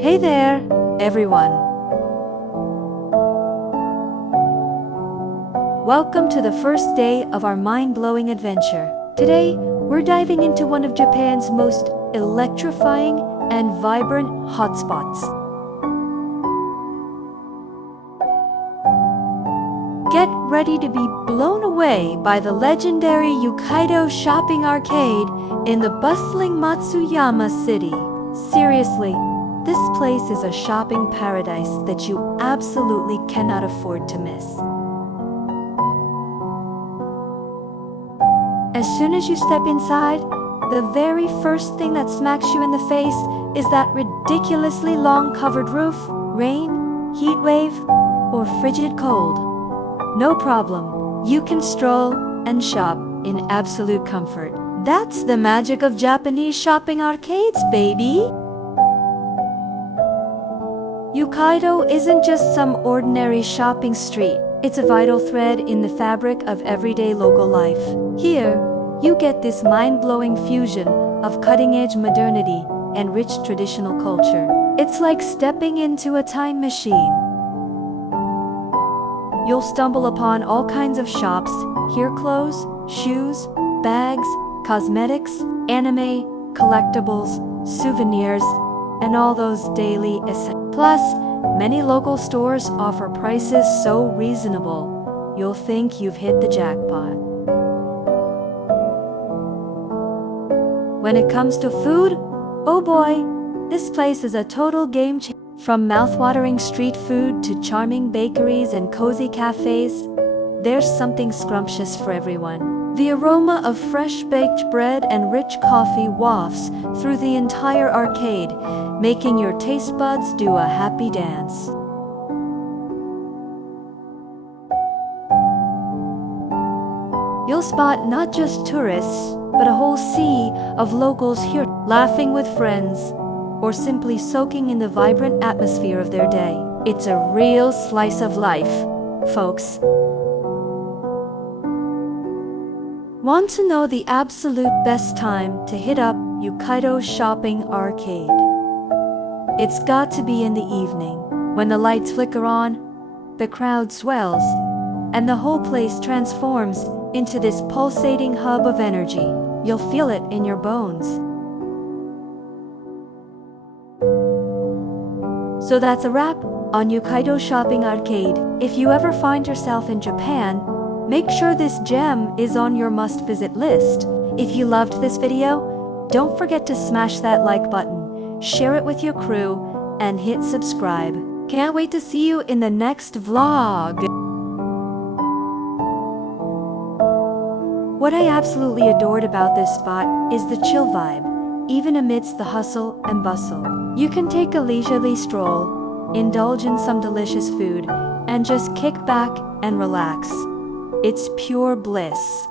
Hey there, everyone. Welcome to the first day of our mind-blowing adventure. Today, we're diving into one of Japan's most electrifying and vibrant hotspots. Get ready to be blown away by the legendary Ōkaidō Shopping Arcade in the bustling Matsuyama city. Seriously, this place is a shopping paradise that you absolutely cannot afford to miss. As soon as you step inside, the very first thing that smacks you in the face is that ridiculously long covered roof, rain, heat wave, or frigid cold. No problem, you can stroll and shop in absolute comfort. That's the magic of Japanese shopping arcades, baby! Ōkaidō isn't just some ordinary shopping street. It's a vital thread in the fabric of everyday local life. Here, you get this mind-blowing fusion of cutting-edge modernity and rich traditional culture. It's like stepping into a time machine. You'll stumble upon all kinds of shops, hair clothes, shoes, bags, cosmetics, anime, collectibles, souvenirs, and all those daily essentials. Plus, many local stores offer prices so reasonable, you'll think you've hit the jackpot. When it comes to food, oh boy, this place is a total game changer. From mouth-watering street food to charming bakeries and cozy cafes, there's something scrumptious for everyone. The aroma of fresh baked bread and rich coffee wafts through the entire arcade, making your taste buds do a happy dance. You'll spot not just tourists, but a whole sea of locals here, laughing with friends, or simply soaking in the vibrant atmosphere of their day. It's a real slice of life, folks. Want to know the absolute best time to hit up Ōkaidō Shopping Arcade? It's got to be in the evening, when the lights flicker on, the crowd swells, and the whole place transforms into this pulsating hub of energy. You'll feel it in your bones. So that's a wrap on Ōkaidō Shopping Arcade. If you ever find yourself in Japan, make sure this gem is on your must-visit list. If you loved this video, don't forget to smash that like button, share it with your crew, and hit subscribe. Can't wait to see you in the next vlog. What I absolutely adored about this spot is the chill vibe, even amidst the hustle and bustle. You can take a leisurely stroll, indulge in some delicious food, and just kick back and relax. It's pure bliss.